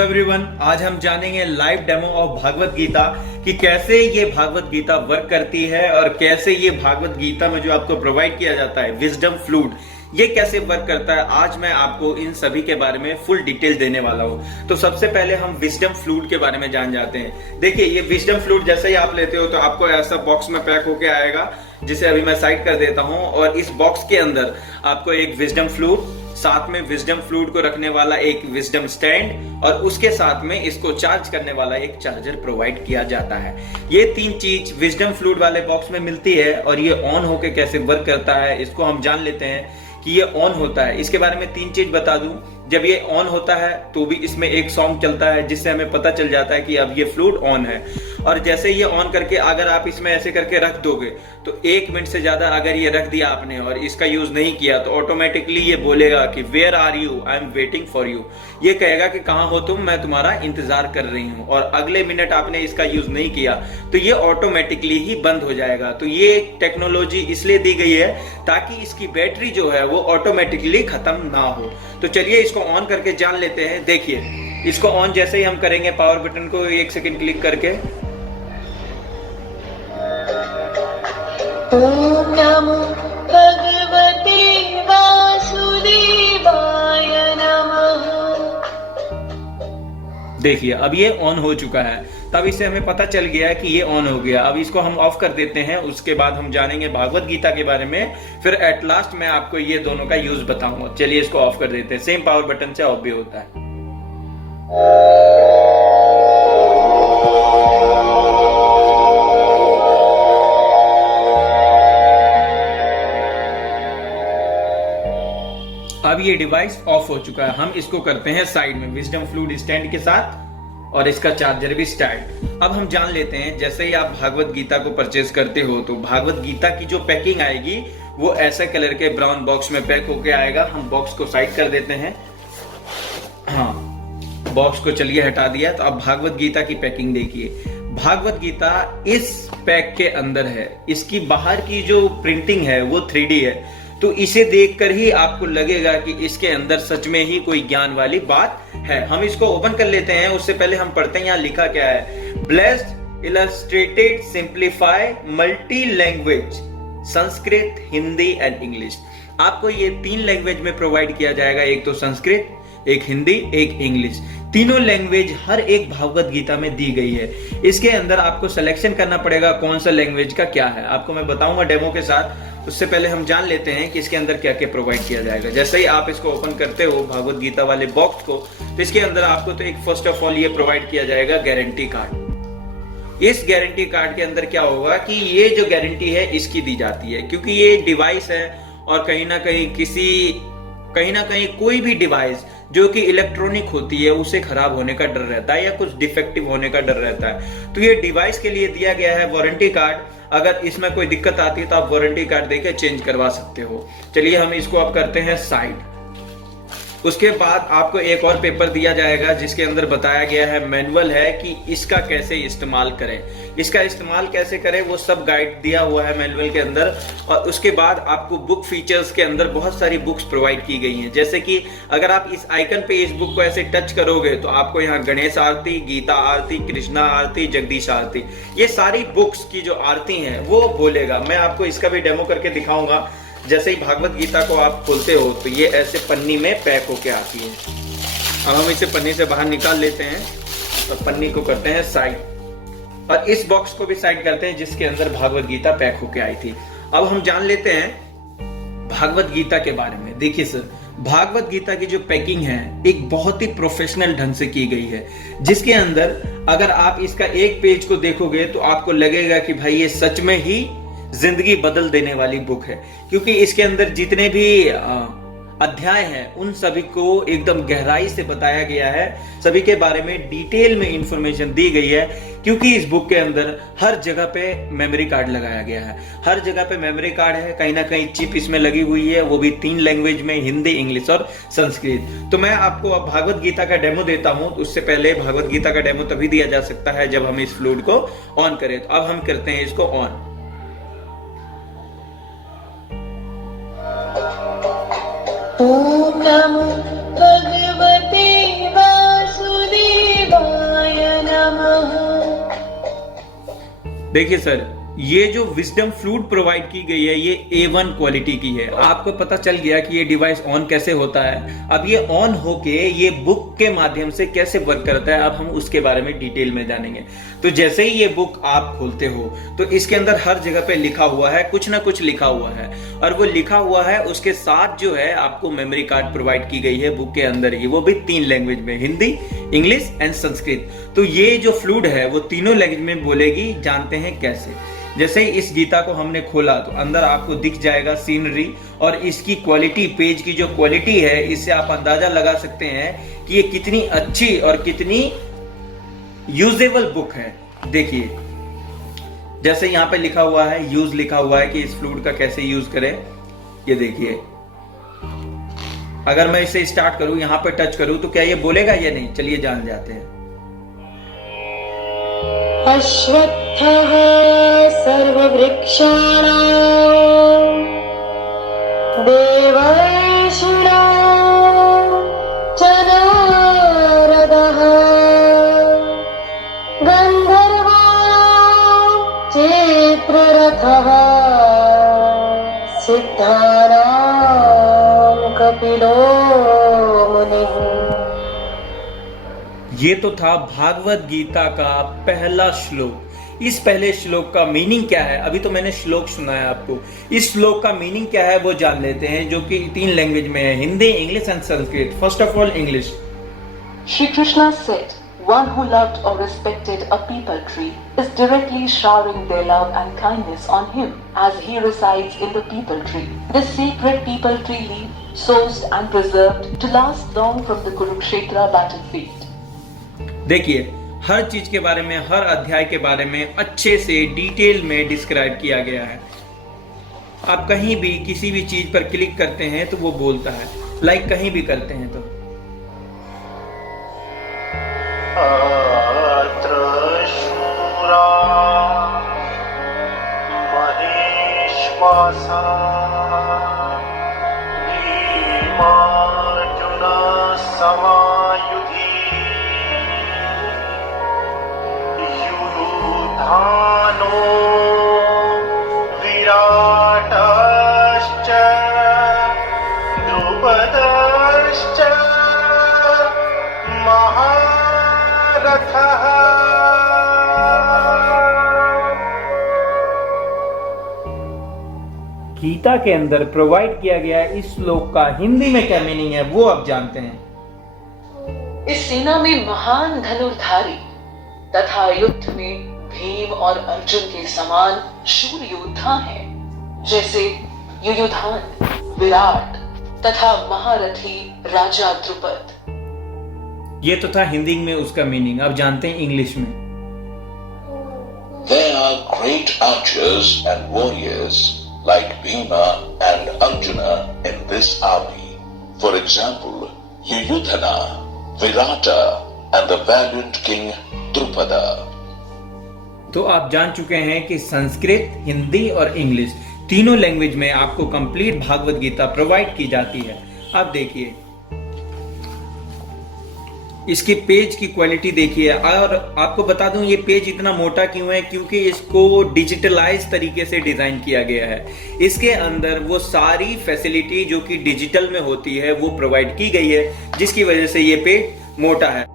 Everyone, आज हम जानेंगे live demo of Bhagavad Gita कि कैसे ये भागवत गीता वर्क करती है और कैसे ये भागवत गीता में जो आपको प्रोवाइड किया जाता है विजडम फ्लूट, ये कैसे वर्क करता है। आज मैं आपको इन सभी के बारे में फुल डिटेल देने वाला हूं। तो सबसे पहले हम विजडम फ्लूट के बारे में जान जाते हैं। देखिए, ये विजडम फ्लूट जैसे ही आप लेते हो तो आपको ऐसा बॉक्स में पैक होके आएगा, जिसे अभी मैं साइड कर देता हूं। और इस बॉक्स के अंदर आपको एक विजडम फ्लूट, साथ में विजडम फ्लूट को रखने वाला एक विजडम स्टैंड और उसके साथ में इसको चार्ज करने वाला एक चार्जर प्रोवाइड किया जाता है। ये तीन चीज विजडम फ्लूट वाले बॉक्स में मिलती है और ये ऑन होके कैसे वर्क करता है इसको हम जान लेते हैं कि ये ऑन होता है। इसके बारे में तीन चीज बता दूं। जब ये ऑन होता है तो भी इसमें एक सॉन्ग चलता है जिससे हमें पता चल जाता है कि अब ये फ्लूट ऑन है। और जैसे ये ऑन करके अगर आप इसमें ऐसे करके रख दोगे तो 1 मिनट से ज्यादा अगर ये रख दिया आपने और इसका यूज नहीं किया तो ऑटोमेटिकली ये बोलेगा कि where are you, I am waiting for you. ये कहेगा कि कहां हो तुम, मैं तुम्हारा इंतजार कर रही हूं। और अगले मिनट आपने इसका यूज नहीं किया तो ये ऑटोमेटिकली ही बंद हो जाएगा। तो ये टेक्नोलॉजी इसलिए दी गई है ताकि इसकी बैटरी जो है वो ऑटोमेटिकली खत्म ना हो। तो चलिए इसको ऑन करके जान लेते हैं। देखिए, इसको ऑन जैसे ही हम करेंगे पावर बटन को 1 सेकंड क्लिक करके, ओम नमो भगवते वासुदेवाय नमः। देखिए अब ये ऑन हो चुका है। तब इससे हमें पता चल गया कि ये ऑन हो गया। अब इसको हम ऑफ कर देते हैं। उसके बाद हम जानेंगे भागवत गीता के बारे में। फिर एट लास्ट मैं आपको ये दोनों का यूज बताऊंगा। चलिए इसको ऑफ कर देते हैं। सेम पावर बटन से ऑफ भी होता है। अब ये डिवाइस ऑफ हो चुका है। हम इसको करते हैं साइड में विजडम फ्लूट स्टैंड के साथ और इसका चार्जर भी स्टैंड। अब हम जान लेते हैं, जैसे ही आप भागवत गीता को परचेज करते हो तो भागवत गीता की जो पैकिंग आएगी वो ऐसे कलर के ब्राउन बॉक्स में पैक होके आएगा। हम बॉक्स को साइड कर देते हैं। हाँ, बॉक्स को चलिए हटा दिया। तो अब भागवत गीता की पैकिंग देखिए। भागवत गीता इस पैक के अंदर है। इसकी बाहर की जो प्रिंटिंग है वो 3D है। तो इसे देखकर ही आपको लगेगा कि इसके अंदर सच में ही कोई ज्ञान वाली बात है। हम इसको ओपन कर लेते हैं। उससे पहले हम पढ़ते हैं यहाँ लिखा क्या है। Blessed illustrated simplify multi language, Sanskrit, Hindi and English. आपको ये 3 लैंग्वेज में प्रोवाइड किया जाएगा। एक तो संस्कृत, एक हिंदी, एक इंग्लिश। तीनों लैंग्वेज हर एक भागवत गीता में दी गई है। इसके अंदर आपको सिलेक्शन करना पड़ेगा कौन सा लैंग्वेज का क्या है। आपको मैं बताऊंगा डेमो के साथ। उससे पहले हम जान लेते हैं कि इसके अंदर क्या क्या प्रोवाइड किया जाएगा। जैसे ही आप इसको ओपन करते हो भागवत गीता वाले बॉक्स को, तो इसके अंदर आपको तो एक फर्स्ट ऑफ ऑल ये प्रोवाइड किया जाएगा गारंटी कार्ड। इस गारंटी कार्ड के अंदर क्या होगा कि ये जो गारंटी है इसकी दी जाती है, क्योंकि ये डिवाइस है और कहीं ना कहीं कोई भी डिवाइस जो कि इलेक्ट्रॉनिक होती है उसे खराब होने का डर रहता है या कुछ डिफेक्टिव होने का डर रहता है। तो ये डिवाइस के लिए दिया गया है वारंटी कार्ड। अगर इसमें कोई दिक्कत आती है तो आप वारंटी कार्ड देके चेंज करवा सकते हो। चलिए हम इसको अब करते हैं साइड। उसके बाद आपको एक और पेपर दिया जाएगा जिसके अंदर बताया गया है, मैनुअल है कि इसका कैसे इस्तेमाल करें। इसका इस्तेमाल कैसे करें वो सब गाइड दिया हुआ है मैनुअल के अंदर। और उसके बाद आपको बुक फीचर्स के अंदर बहुत सारी बुक्स प्रोवाइड की गई हैं। जैसे कि अगर आप इस आइकन पे इस बुक को ऐसे टच करोगे तो आपको यहाँ गणेश आरती, गीता आरती, कृष्णा आरती, जगदीश आरती, ये सारी बुक्स की जो आरती हैं वो बोलेगा। मैं आपको इसका भी डेमो करके दिखाऊंगा। जैसे ही भागवत गीता को आप खोलते हो तो ये ऐसे पन्नी में पैक होके आती है। अब हम इसे पन्नी से बाहर निकाल लेते हैं और पन्नी को करते हैं साइड और इस बॉक्स को भी साइड करते हैं जिसके अंदर भागवत गीता पैक होके आई थी। अब हम जान लेते हैं भागवत गीता के बारे में। देखिए सर, भागवत गीता की जो पैकिंग है एक बहुत ही प्रोफेशनल ढंग से की गई है, जिसके अंदर अगर आप इसका एक पेज को देखोगे तो आपको लगेगा कि भाई ये सच में ही जिंदगी बदल देने वाली बुक है। क्योंकि इसके अंदर जितने भी अध्याय हैं उन सभी को एकदम गहराई से बताया गया है। सभी के बारे में डिटेल में इंफॉर्मेशन दी गई है। क्योंकि इस बुक के अंदर हर जगह पे मेमोरी कार्ड लगाया गया है। हर जगह पे मेमोरी कार्ड है। कहीं ना कहीं चिप इसमें लगी हुई है, वो भी 3 लैंग्वेज में, हिंदी, इंग्लिश और संस्कृत। तो मैं आपको अब भागवत गीता का डेमो देता हूं। उससे पहले भागवत गीता का डेमो तभी दिया जा सकता है जब हम इस फ्लूट को ऑन करें। तो अब हम करते हैं इसको ऑन। ओम नमो भगवते वासुदेवाय। देखिए सर, ये जो विजडम फ्लूट प्रोवाइड की गई है ये A1 क्वालिटी की है। आपको पता चल गया कि ये डिवाइस ऑन कैसे होता है। अब ये ऑन होके ये बुक के माध्यम से कैसे वर्क करता है, अब हम उसके बारे में डिटेल में जानेंगे। तो जैसे ही ये बुक आप खोलते हो तो इसके अंदर हर जगह पे लिखा हुआ है, कुछ ना कुछ लिखा हुआ है, और वो लिखा हुआ है उसके साथ जो है आपको मेमोरी कार्ड प्रोवाइड की गई है बुक के अंदर ही, वो भी 3 लैंग्वेज में, हिंदी, इंग्लिश एंड संस्कृत। तो ये जो फ्लूट है वो तीनों लैंग्वेज में बोलेगी। जानते हैं कैसे? जैसे ही इस गीता को हमने खोला तो अंदर आपको दिख जाएगा सीनरी, और इसकी क्वालिटी, पेज की जो क्वालिटी है, इससे आप अंदाजा लगा सकते हैं कि ये कितनी अच्छी और कितनी यूजेबल बुक है। देखिए, जैसे यहाँ पे लिखा हुआ है, यूज लिखा हुआ है कि इस फ्लूट का कैसे यूज करें। ये देखिए, अगर मैं इसे स्टार्ट करूं, यहाँ पे टच करूं, तो क्या ये बोलेगा या नहीं? चलिए जान जाते हैं। अश्वत्थः सर्ववृक्षाणां देवर्षीणां च नारदः गन्धर्वाणां चित्ररथः सिद्धानां कपिलो मुनिः। ये तो था भागवत गीता का पहला श्लोक। इस पहले श्लोक का मीनिंग क्या है? अभी तो मैंने श्लोक सुनाया आपको। इस श्लोक का मीनिंग क्या है वो जान लेते हैं, जो कि 3 लैंग्वेज में है, Hindi, English and Sanskrit. First of all English. Shri Krishna said, "One who loved or respected a peepal tree is directly showering their love and kindness on him as he resides in the peepal tree. This sacred peepal tree leaf, sourced and preserved to last long from the Kurukshetra battlefield." देखिए, हर चीज के बारे में, हर अध्याय के बारे में अच्छे से डिटेल में डिस्क्राइब किया गया है। आप कहीं भी किसी भी चीज पर क्लिक करते हैं तो वो बोलता है, लाइक कहीं भी करते हैं तो अत्र शूरा महेश्वासा भीमार्जुन समायुधि युयुधानो विराटश्च द्रुपदश्च महारथः। गीता के अंदर प्रोवाइड किया गया इस श्लोक का हिंदी में क्या मीनिंग है वो आप जानते हैं। इस सेना में महान धनुर्धारी तथा युद्ध में भीम और अर्जुन के समान शूर योद्धा हैं, जैसे युयुधान, विराट तथा महारथी राजा द्रुपद। ये तो था हिंदी में उसका मीनिंग। अब जानते हैं इंग्लिश में। There are great archers and warriors like Bhima and Arjuna in this army. For example, Yuyudhana, Virata and the valiant king Drupada. तो आप जान चुके हैं कि संस्कृत, हिंदी और इंग्लिश तीनों लैंग्वेज में आपको कंप्लीट भागवत गीता प्रोवाइड की जाती है। अब देखिए, इसकी पेज की क्वालिटी देखिए। और आपको बता दूं ये पेज इतना मोटा क्यों है, क्योंकि इसको डिजिटलाइज तरीके से डिजाइन किया गया है। इसके अंदर वो सारी फैसिलिटी जो कि डिजिटल में होती है वो प्रोवाइड की गई है, जिसकी वजह से ये पेज मोटा है।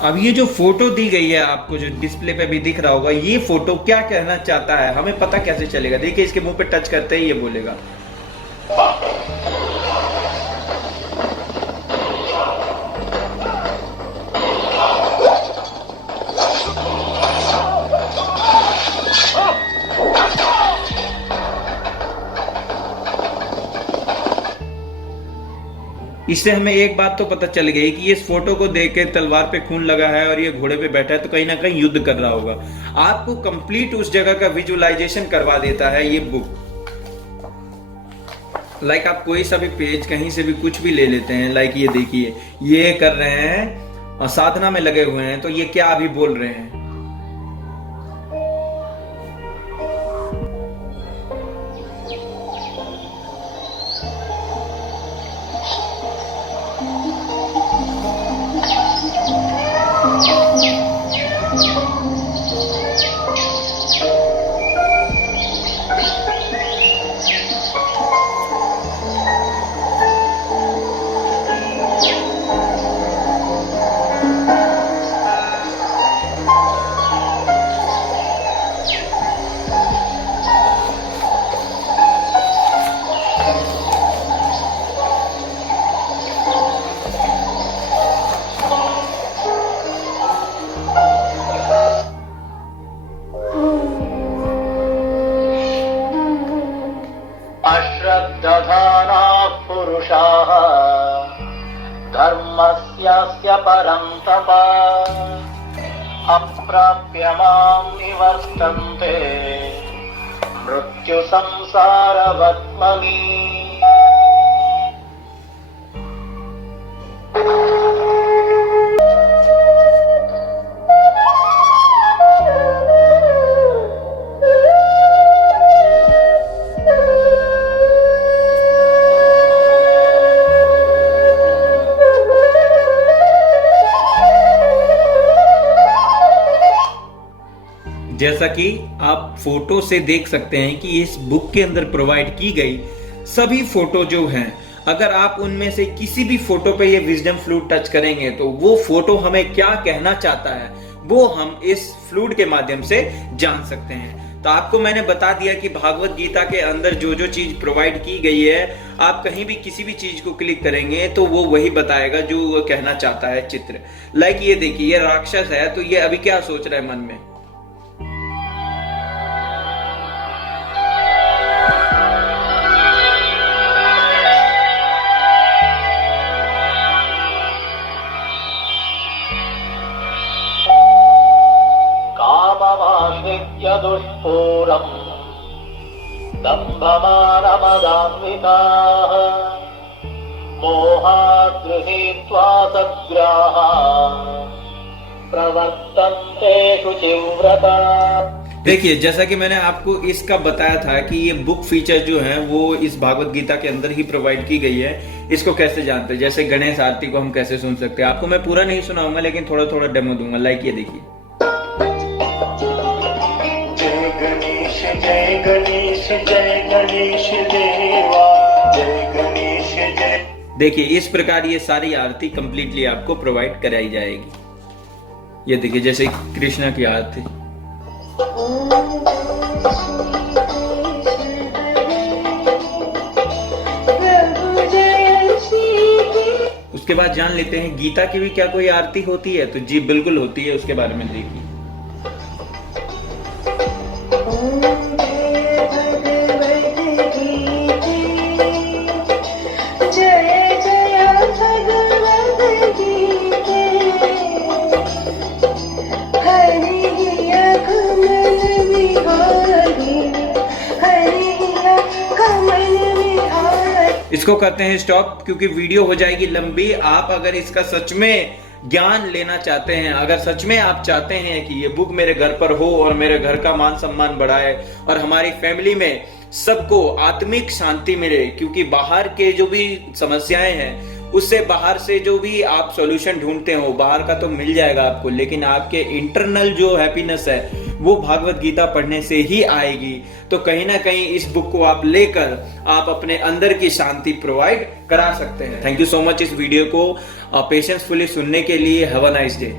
अब ये जो फोटो दी गई है आपको, जो डिस्प्ले पे भी दिख रहा होगा, ये फोटो क्या कहना चाहता है हमें पता कैसे चलेगा? देखिए, इसके मुंह पे टच करते ही ये बोलेगा। इससे हमें एक बात तो पता चल गई कि इस फोटो को देख के तलवार पे खून लगा है और ये घोड़े पे बैठा है तो कहीं ना कहीं युद्ध कर रहा होगा। आपको कंप्लीट उस जगह का विजुअलाइजेशन करवा देता है ये बुक। लाइक आप कोई सा भी पेज कहीं से भी कुछ भी ले लेते हैं, लाइक ये देखिए ये कर रहे हैं और साधना में लगे हुए हैं, तो ये क्या अभी बोल रहे हैं। अश्रद्धधानाः पुरुषाः धर्मस्यास्य परं तप अप्राप्य मां निवर्तन्ते मृत्युसंसारवत्मनि। जैसा कि आप फोटो से देख सकते हैं कि इस बुक के अंदर प्रोवाइड की गई सभी फोटो जो हैं, अगर आप उनमें से किसी भी फोटो पे ये विजडम फ्लूट टच करेंगे तो वो फोटो हमें क्या कहना चाहता है वो हम इस फ्लूट के माध्यम से जान सकते हैं। तो आपको मैंने बता दिया कि भागवत गीता के अंदर जो जो चीज प्रोवाइड की गई है, आप कहीं भी किसी भी चीज को क्लिक करेंगे तो वो वही बताएगा जो वो कहना चाहता है चित्र। लाइक ये देखिए, ये राक्षस है तो ये अभी क्या सोच रहा है मन में। काममाश्रित्य दुष्पूरम् दम्भमानमदान्विताः मोहात् गृहीत्वा सद्ग्राहाः प्रवर्तन्ते शुचिव्रता। देखिए, जैसा कि मैंने आपको इसका बताया था कि ये बुक फीचर जो है वो इस भागवत गीता के अंदर ही प्रोवाइड की गई है। इसको कैसे जानते हैं, जैसे गणेश आरती को हम कैसे सुन सकते हैं। आपको मैं पूरा नहीं सुनाऊंगा लेकिन थोड़ा थोड़ा डेमो दूंगा। लाइक ये देखिए, जय गणेश जय गणेश जय गणेश देवा जय गणेश जय। देखिए इस प्रकार ये सारी आरती कंप्लीटली आपको प्रोवाइड कराई जाएगी। ये देखिए जैसे कृष्णा की आरती। उसके बाद जान लेते हैं गीता की भी क्या कोई आरती होती है। तो जी बिल्कुल होती है, उसके बारे में देखिए। इसको करते हैं स्टॉप क्योंकि वीडियो हो जाएगी लंबी। आप अगर इसका सच में ज्ञान लेना चाहते हैं, अगर सच में आप चाहते हैं कि ये बुक मेरे घर पर हो और मेरे घर का मान सम्मान बढ़ाए और हमारी फैमिली में सबको आत्मिक शांति मिले, क्योंकि बाहर के जो भी समस्याएं हैं उससे बाहर से जो भी आप सॉल्यूशन ढूंढते हो बाहर का तो मिल जाएगा आपको, लेकिन आपके इंटरनल जो हैप्पीनेस है वो भागवत गीता पढ़ने से ही आएगी। तो कहीं ना कहीं इस बुक को आप लेकर आप अपने अंदर की शांति प्रोवाइड करा सकते हैं। थैंक यू सो मच इस वीडियो को पेशेंसफुली सुनने के लिए। Have a nice day.